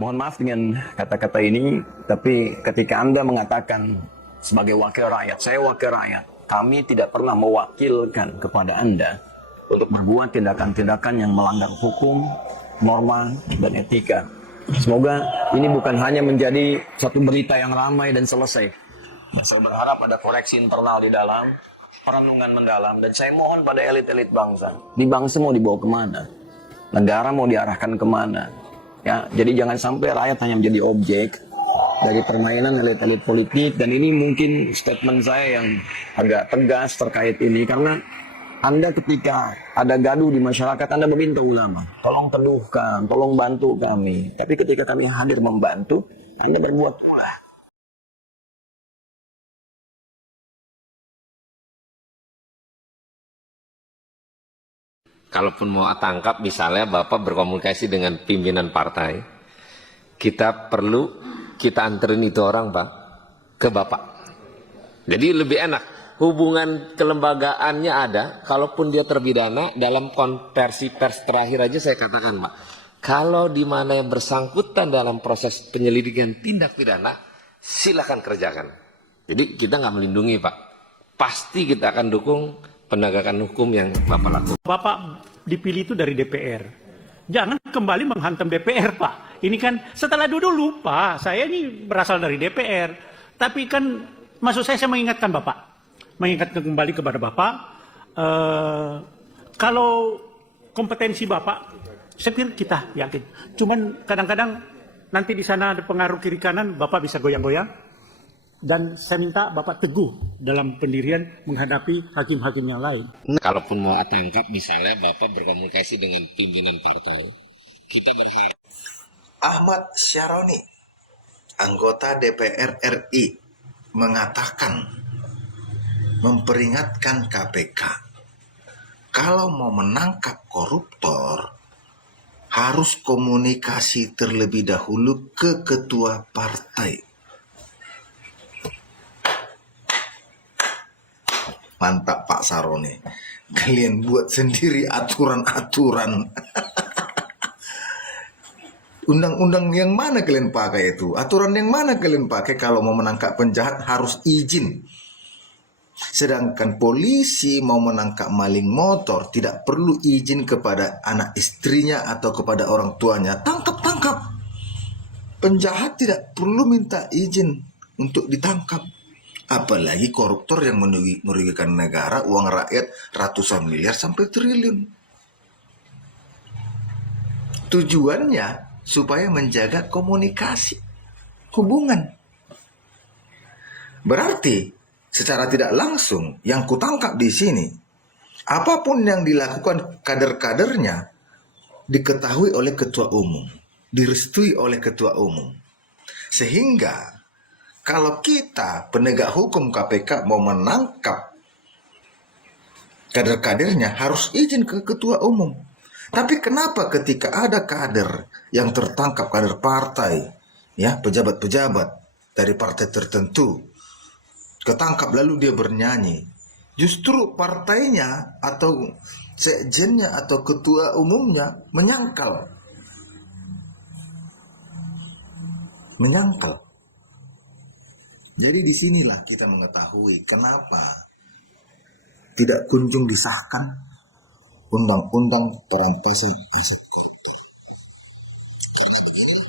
Mohon maaf dengan kata-kata ini, tapi ketika Anda mengatakan sebagai wakil rakyat, saya wakil rakyat, kami tidak pernah mewakilkan kepada Anda untuk berbuat tindakan-tindakan yang melanggar hukum, norma, dan etika. Semoga ini bukan hanya menjadi satu berita yang ramai dan selesai. Saya berharap ada koreksi internal di dalam, perenungan mendalam, dan saya mohon pada elit-elit bangsa. Di bangsa mau dibawa kemana? Negara mau diarahkan kemana? Ya, jadi jangan sampai rakyat hanya menjadi objek dari permainan elit-elit politik. Dan ini mungkin statement saya yang agak tegas terkait ini, karena Anda ketika ada gaduh di masyarakat, Anda meminta ulama, tolong teduhkan, tolong bantu kami. Tapi ketika kami hadir membantu, Anda berbuat pula. Kalaupun mau tangkap, misalnya Bapak berkomunikasi dengan pimpinan partai, kita anterin itu orang, Pak, ke Bapak. Jadi lebih enak. Hubungan kelembagaannya ada, kalaupun dia terpidana, dalam konversi pers terakhir aja saya katakan, Pak, kalau di mana yang bersangkutan dalam proses penyelidikan tindak pidana, silakan kerjakan. Jadi kita nggak melindungi, Pak. Pasti kita akan dukung penegakan hukum yang Bapak lakukan. Bapak dipilih itu dari DPR. Jangan kembali menghantam DPR, Pak. Ini kan setelah dulu, Pak, saya ini berasal dari DPR. Tapi kan maksud saya mengingatkan Bapak. Mengingatkan kembali kepada Bapak, kalau kompetensi Bapak, saya pikir kita yakin. Cuman kadang-kadang nanti di sana ada pengaruh kiri kanan, Bapak bisa goyang-goyang. Dan saya minta Bapak teguh dalam pendirian menghadapi hakim-hakim yang lain. Kalaupun mau tangkap, misalnya Bapak berkomunikasi dengan pimpinan partai, kita berharap. Ahmad Syaroni, anggota DPR RI, mengatakan, memperingatkan KPK, kalau mau menangkap koruptor, harus komunikasi terlebih dahulu ke ketua partai. Mantap Pak Saroni, kalian buat sendiri aturan-aturan. Undang-undang yang mana kalian pakai itu? Aturan yang mana kalian pakai kalau mau menangkap penjahat harus izin? Sedangkan polisi mau menangkap maling motor tidak perlu izin kepada anak istrinya atau kepada orang tuanya. Tangkap. Penjahat tidak perlu minta izin untuk ditangkap. Apalagi koruptor yang merugikan negara, uang rakyat ratusan miliar sampai triliun. Tujuannya supaya menjaga komunikasi, hubungan. Berarti secara tidak langsung yang kutangkap di sini, apapun yang dilakukan kader-kadernya diketahui oleh ketua umum, direstui oleh ketua umum. Sehingga kalau kita penegak hukum KPK mau menangkap kader-kadernya harus izin ke ketua umum. Tapi kenapa ketika ada kader yang tertangkap, kader partai, ya pejabat-pejabat dari partai tertentu, ketangkap lalu dia bernyanyi, justru partainya atau sekjennya atau ketua umumnya menyangkal. Jadi disinilah kita mengetahui kenapa tidak kunjung disahkan undang-undang perampasan aset kotor. Karena begini,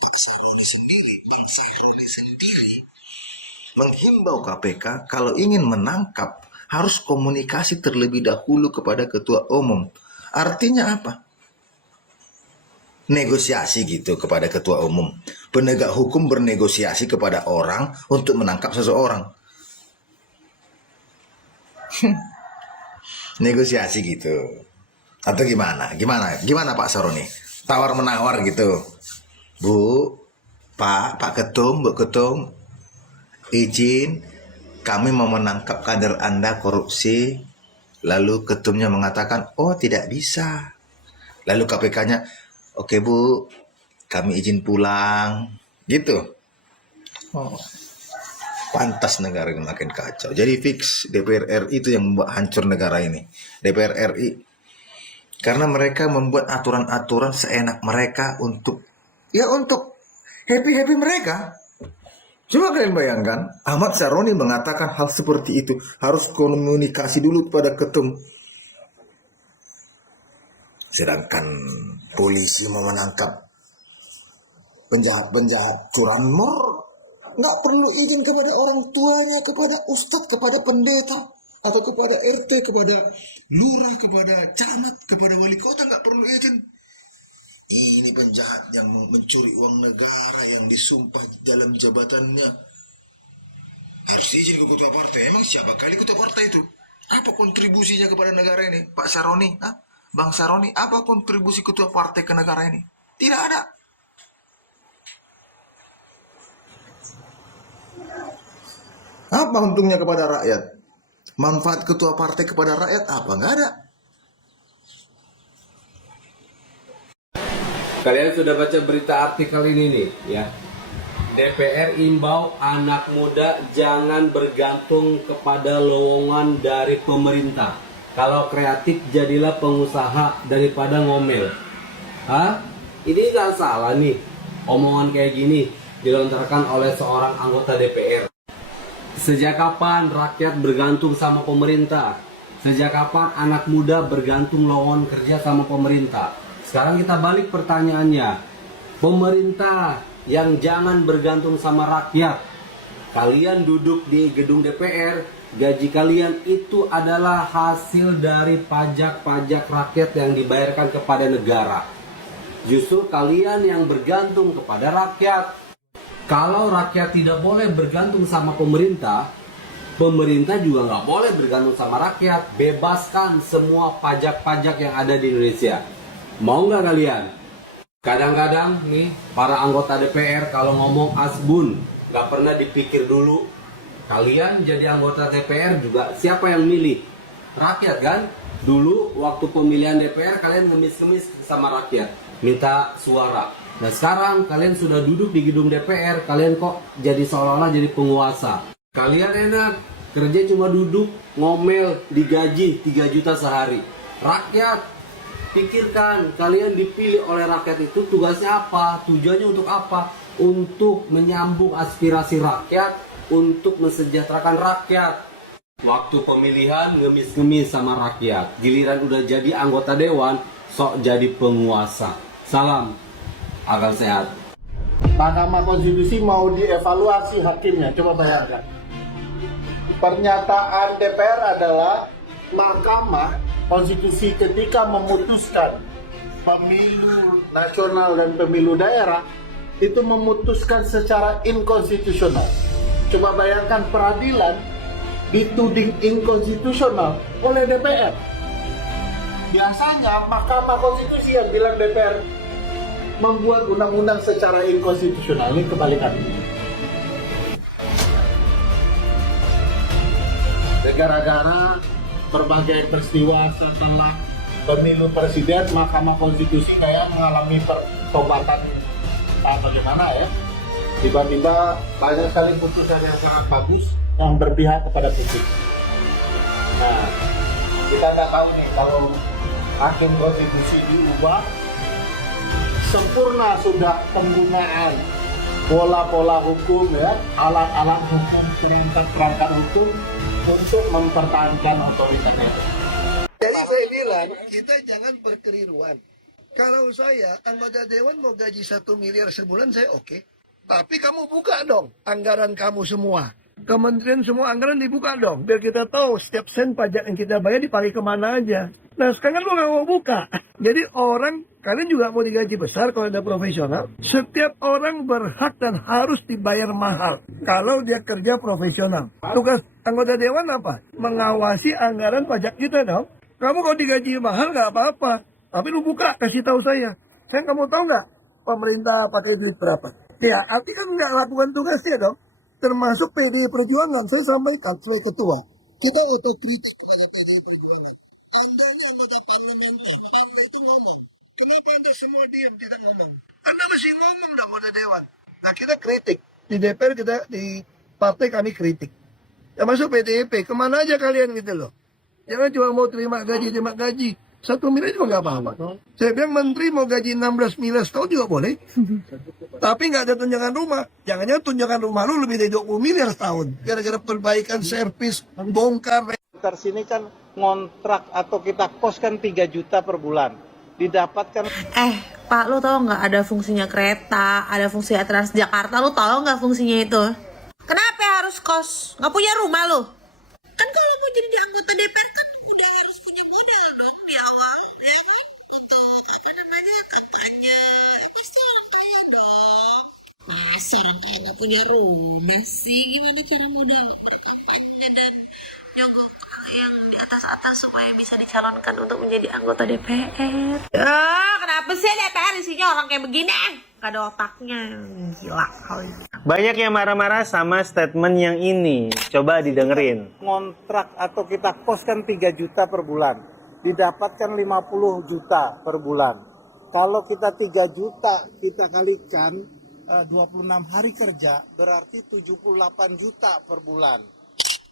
Pak Saroni sendiri, Bang Saroni sendiri menghimbau KPK kalau ingin menangkap harus komunikasi terlebih dahulu kepada ketua umum. Artinya apa? Negosiasi gitu kepada ketua umum. Penegak hukum bernegosiasi kepada orang untuk menangkap seseorang. Negosiasi gitu. Atau gimana? Gimana Pak Saroni? Tawar-menawar gitu. Bu, Pak Ketum, Bu Ketum, izin kami mau menangkap kader Anda korupsi. Lalu ketumnya mengatakan, oh tidak bisa. Lalu KPK-nya, oke Bu, kami izin pulang, gitu. Oh, pantas negara ini makin kacau. Jadi fix DPR RI itu yang membuat hancur negara ini. DPR RI Karena mereka membuat aturan-aturan seenak mereka untuk happy-happy mereka. Coba kalian bayangkan, Ahmad Syaroni mengatakan hal seperti itu. Harus komunikasi dulu kepada ketum. Sedangkan polisi mau menangkap penjahat-penjahat curanmor, nggak perlu izin kepada orang tuanya, kepada ustadz, kepada pendeta, atau kepada RT, kepada lurah, kepada camat, kepada wali kota, nggak perlu izin. Ini penjahat yang mencuri uang negara yang disumpah dalam jabatannya. Harus izin ke ketua partai. Emang siapa kali ketua partai itu? Apa kontribusinya kepada negara ini? Pak Saroni? Bang Saroni, apa kontribusi ketua partai ke negara ini? Tidak ada. Apa untungnya kepada rakyat? Manfaat ketua partai kepada rakyat apa? Nggak ada. Kalian sudah baca berita artikel ini nih ya. DPR imbau anak muda jangan bergantung kepada lowongan dari pemerintah. Kalau kreatif jadilah pengusaha daripada ngomel. Hah? Ini nggak salah nih. Omongan kayak gini dilontarkan oleh seorang anggota DPR. Sejak kapan rakyat bergantung sama pemerintah? Sejak kapan anak muda bergantung lowongan kerja sama pemerintah? Sekarang kita balik pertanyaannya. Pemerintah yang jangan bergantung sama rakyat. Kalian duduk di gedung DPR, gaji kalian itu adalah hasil dari pajak-pajak rakyat yang dibayarkan kepada negara. Justru kalian yang bergantung kepada rakyat. Kalau rakyat tidak boleh bergantung sama pemerintah, pemerintah juga nggak boleh bergantung sama rakyat. Bebaskan semua pajak-pajak yang ada di Indonesia. Mau nggak kalian? Kadang-kadang nih para anggota DPR kalau ngomong asbun nggak pernah dipikir dulu. Kalian jadi anggota DPR juga siapa yang milih? Rakyat kan? Dulu waktu pemilihan DPR kalian ngemis-ngemis sama rakyat, minta suara. Nah sekarang kalian sudah duduk di gedung DPR, kalian kok jadi seolah-olah jadi penguasa. Kalian enak, kerja cuma duduk, ngomel, digaji 3 juta sehari. Rakyat, pikirkan, kalian dipilih oleh rakyat itu tugasnya apa? Tujuannya untuk apa? Untuk menyambung aspirasi rakyat, untuk mensejahterakan rakyat. Waktu pemilihan ngemis-ngemis sama rakyat, giliran udah jadi anggota dewan, sok jadi penguasa. Salam. Akal sehat. Mahkamah Konstitusi mau dievaluasi hakimnya, coba bayangkan. Pernyataan DPR adalah Mahkamah Konstitusi ketika memutuskan pemilu nasional dan pemilu daerah itu memutuskan secara inkonstitusional. Coba bayangkan peradilan dituding inkonstitusional oleh DPR. Biasanya Mahkamah Konstitusi yang bilang DPR membuat undang-undang secara inkonstitusional. Ini kebalikannya. Gara-gara berbagai peristiwa setelah pemilu presiden, Mahkamah Konstitusi kayak mengalami pertobatan bagaimana ya. Tiba-tiba banyak sekali putusan yang sangat bagus yang berpihak kepada publik. Nah, kita nggak tahu nih kalau hakim konstitusi diubah, sempurna sudah penggunaan pola-pola hukum ya, alat-alat hukum, perangkat-perangkat hukum untuk mempertahankan otoritasnya. Jadi saya bilang, kita jangan berkeliruan. Kalau saya, anggota dewan mau gaji 1 miliar sebulan, saya oke. Tapi kamu buka dong anggaran kamu semua. Kementerian semua anggaran dibuka dong. Biar kita tahu setiap sen pajak yang kita bayar dipakai kemana aja. Nah sekarang kan lo nggak mau buka. Jadi orang, kalian juga mau digaji besar kalau ada profesional. Setiap orang berhak dan harus dibayar mahal kalau dia kerja profesional. Tugas anggota dewan apa? Mengawasi anggaran pajak kita dong. Kamu kalau digaji mahal nggak apa-apa. Tapi lu buka, kasih tahu saya. Saya kamu tahu nggak pemerintah pakai duit berapa? Ya, arti kan nggak lakukan tugasnya dong. Termasuk PDI Perjuangan, saya sampaikan sebagai ketua. Kita otokritik kepada PDI Perjuangan. Anda ini anggota parlemen, partai itu ngomong. Kenapa Anda semua diam, tidak ngomong? Anda masih ngomong dong anggota dewan. Nah kita kritik. Di DPR kita, di partai kami kritik. Ya masuk PDIP, kemana aja kalian gitu loh. Jangan cuma mau terima gaji. 1 miliar juga nggak apa-apa. Saya bilang menteri mau gaji 16 miliar setahun juga boleh. Tapi nggak ada tunjangan rumah. Jangan-jangan tunjangan rumah lu lebih dari 20 miliar setahun. Gara-gara perbaikan servis, bongkar. Sekitar sini kan ngontrak atau kita kos kan 3 juta per bulan. Didapatkan. Pak, lu tahu nggak ada fungsinya kereta, ada fungsinya Transjakarta, lu tahu nggak fungsinya itu? Kenapa harus kos? Nggak punya rumah lu? Kan kalau mau jadi anggota DPR kan udah harus punya modal dong di awal, ya kan? Untuk apa namanya kampanye, pasti orang kaya dong. Masa orang kaya nggak punya rumah sih? Gimana cara modal berkampanye dan nyogok yang di atas-atas supaya bisa dicalonkan untuk menjadi anggota DPR? Kenapa sih DPR isinya orang kayak begini? Gak ada otaknya, gila kali. Banyak yang marah-marah sama statement yang ini. Coba didengerin. Ngontrak atau kita kos kan 3 juta per bulan. Didapatkan 50 juta per bulan. Kalau kita 3 juta, kita kalikan 26 hari kerja, berarti 78 juta per bulan.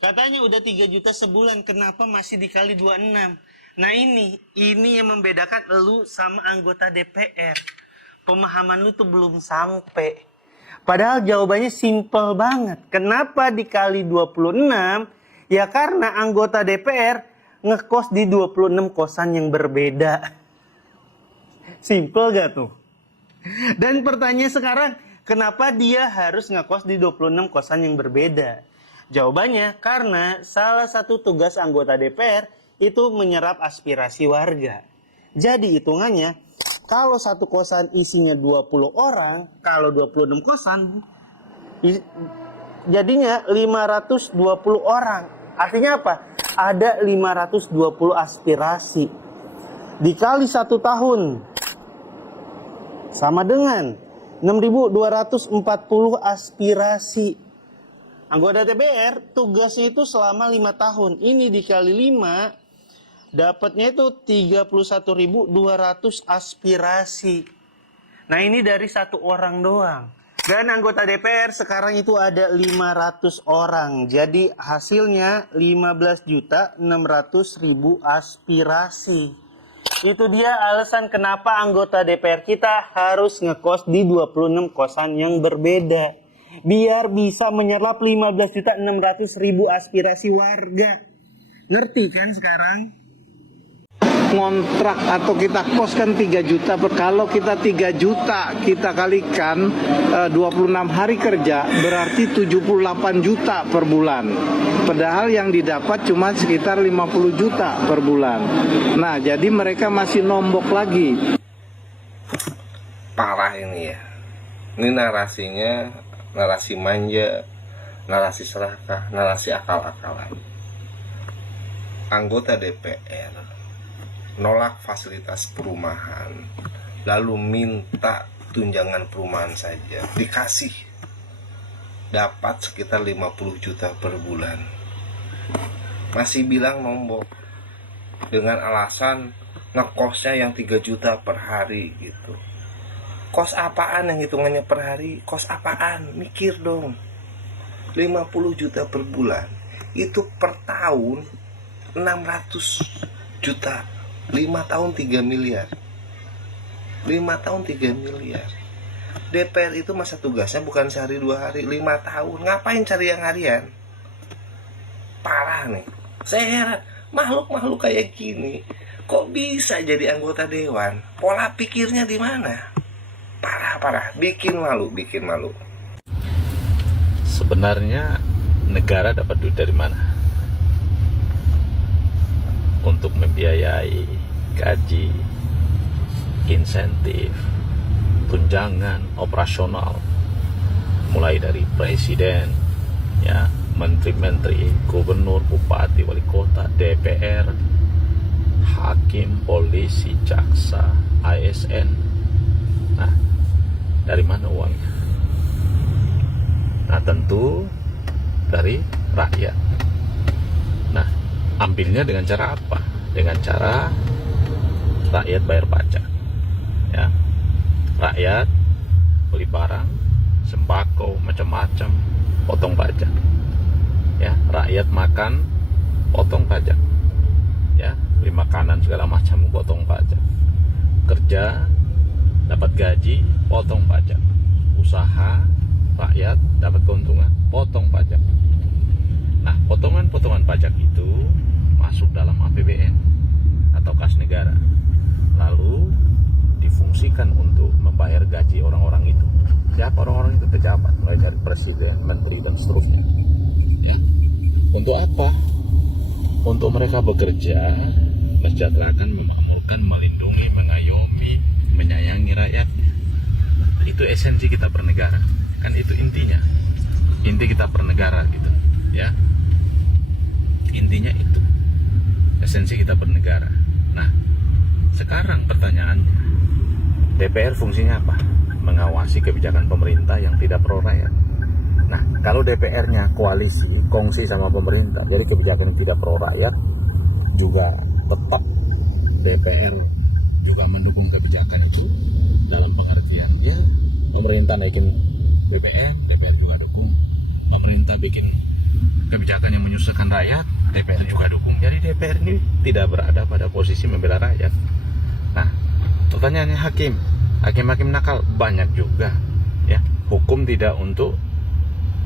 Katanya udah 3 juta sebulan, kenapa masih dikali 26? Nah ini yang membedakan lu sama anggota DPR. Pemahaman lu tuh belum sampai. Padahal jawabannya simple banget. Kenapa dikali 26? Ya karena anggota DPR ngekos di 26 kosan yang berbeda. Simple gak tuh? Dan pertanyaan sekarang, kenapa dia harus ngekos di 26 kosan yang berbeda? Jawabannya karena salah satu tugas anggota DPR itu menyerap aspirasi warga. Jadi hitungannya, kalau satu kosan isinya 20 orang, kalau 26 kosan, jadinya 520 orang. Artinya apa? Ada 520 aspirasi. Dikali 1 tahun, sama dengan 6.240 aspirasi. Anggota DPR tugasnya itu selama 5 tahun. Ini dikali 5, dapatnya itu 31.200 aspirasi. Nah ini dari 1 orang doang. Dan anggota DPR sekarang itu ada 500 orang. Jadi hasilnya 15.600.000 aspirasi. Itu dia alasan kenapa anggota DPR kita harus ngekos di 26 kosan yang berbeda. Biar bisa menyerap 15.600.000 aspirasi warga. Ngerti kan sekarang? Ngontrak atau kita kos kan 3 juta. Kalau kita 3 juta kita kalikan 26 hari kerja, berarti 78 juta per bulan. Padahal yang didapat cuma sekitar 50 juta per bulan. Nah jadi mereka masih nombok lagi. Parah ini ya. Ini narasinya narasi manja, narasi serakah, narasi akal-akalan. Anggota DPR nolak fasilitas perumahan, lalu minta tunjangan perumahan saja, dikasih, dapat sekitar 50 juta per bulan. Masih bilang nombok dengan alasan ngekosnya yang 3 juta per hari gitu. Kos apaan yang hitungannya per hari? Kos apaan? Mikir dong. 50 juta per bulan. Itu per tahun 600 juta. 5 tahun 3 miliar. 5 tahun 3 miliar. DPR itu masa tugasnya bukan sehari 2 hari, 5 tahun. Ngapain cari yang harian? Parah nih. Saya heran, makhluk-makhluk kayak gini kok bisa jadi anggota dewan? Pola pikirnya di mana? Parah, bikin malu. Sebenarnya negara dapat duit dari mana? Untuk membiayai gaji, insentif, tunjangan operasional, mulai dari presiden, ya, menteri-menteri, gubernur, bupati, wali kota, DPR, hakim, polisi, jaksa, ASN. Nah, dari mana uangnya? Nah, tentu dari rakyat. Nah, ambilnya dengan cara apa? Dengan cara rakyat bayar pajak. Ya. Rakyat beli barang, sembako, macam-macam, potong pajak. Ya, rakyat makan, potong pajak. Ya, beli makanan segala macam, potong pajak. Kerja, dapat gaji, potong pajak. Usaha, rakyat dapat keuntungan, potong pajak. Nah, potongan-potongan pajak itu masuk dalam APBN atau kas negara, lalu difungsikan untuk membayar gaji orang-orang itu. Siapa orang-orang itu? Pejabat, mulai dari presiden, menteri, dan seterusnya. Ya, untuk apa? Untuk mereka bekerja, mensejahterakan, memakmurkan, melindungi, mengayomi, menyayangi rakyat. Itu esensi kita bernegara, kan itu intinya. Inti kita bernegara gitu, ya. Intinya itu esensi kita bernegara. Nah, sekarang pertanyaannya, DPR fungsinya apa? Mengawasi kebijakan pemerintah yang tidak pro rakyat. Nah, kalau DPR-nya koalisi, kongsi sama pemerintah, jadi kebijakan yang tidak pro rakyat, juga tetap DPR juga mendukung kebijakan itu dalam pengertian, ya, pemerintah naikin BBM, DPR juga dukung. Pemerintah bikin kebijakan yang menyusahkan rakyat, DPR juga dukung. Jadi DPR ini tidak berada pada posisi membela rakyat. Nah, pertanyaannya hakim nakal banyak juga, ya. Hukum tidak untuk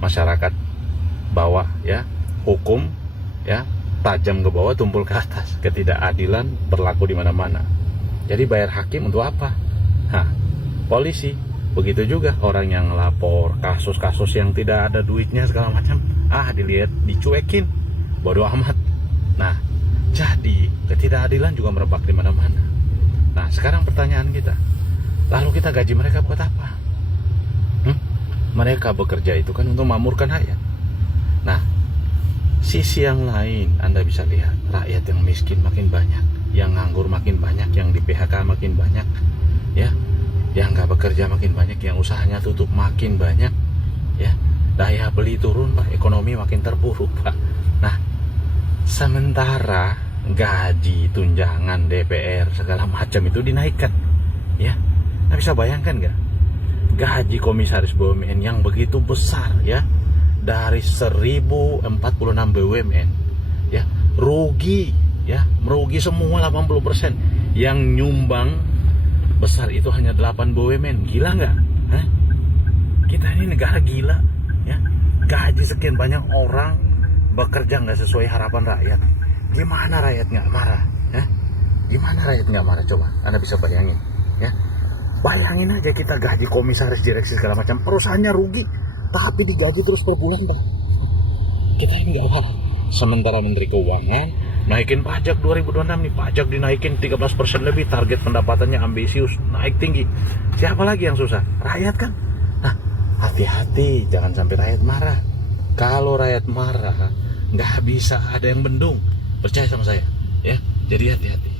masyarakat bawah, ya. Hukum, ya, tajam ke bawah, tumpul ke atas. Ketidakadilan berlaku di mana-mana. Jadi bayar hakim untuk apa? Nah, polisi begitu juga, orang yang lapor kasus-kasus yang tidak ada duitnya segala macam, dilihat, dicuekin, bodoh amat. Nah, jadi ketidakadilan juga merebak di mana-mana. Nah, sekarang pertanyaan kita, lalu kita gaji mereka buat apa? Mereka bekerja itu kan untuk memakmurkan rakyat. Nah, sisi yang lain Anda bisa lihat, rakyat yang miskin makin banyak, yang nganggur makin banyak, yang di PHK makin banyak, ya, yang nggak bekerja makin banyak, yang usahanya tutup makin banyak, ya, daya beli turun, Pak, ekonomi makin terpuruk, Pak. Nah, sementara gaji, tunjangan DPR segala macam itu dinaikkan, ya, Anda bisa bayangkan nggak? Gaji komisaris BUMN yang begitu besar, ya, dari 1046 BUMN, ya, rugi, ya, merugi semua 80%. Yang nyumbang besar itu hanya 8 BUMN. Gila nggak? Hah? Kita ini negara gila, ya. Gaji sekian banyak orang, bekerja nggak sesuai harapan rakyat. Gimana rakyat nggak marah? Hah? Gimana rakyat nggak marah? Coba Anda bisa bayangin, ya. Bayangin aja kita gaji komisaris, direksi segala macam, perusahaannya rugi, tapi digaji terus per bulan, Pak. Kita ini nggak marah. Sementara Menteri Keuangan naikin pajak 2026 nih, pajak dinaikin 13% lebih, target pendapatannya ambisius, naik tinggi. Siapa lagi yang susah? Rakyat kan? Nah, hati-hati, jangan sampai rakyat marah. Kalau rakyat marah, nggak bisa ada yang bendung. Percaya sama saya, ya. Jadi hati-hati.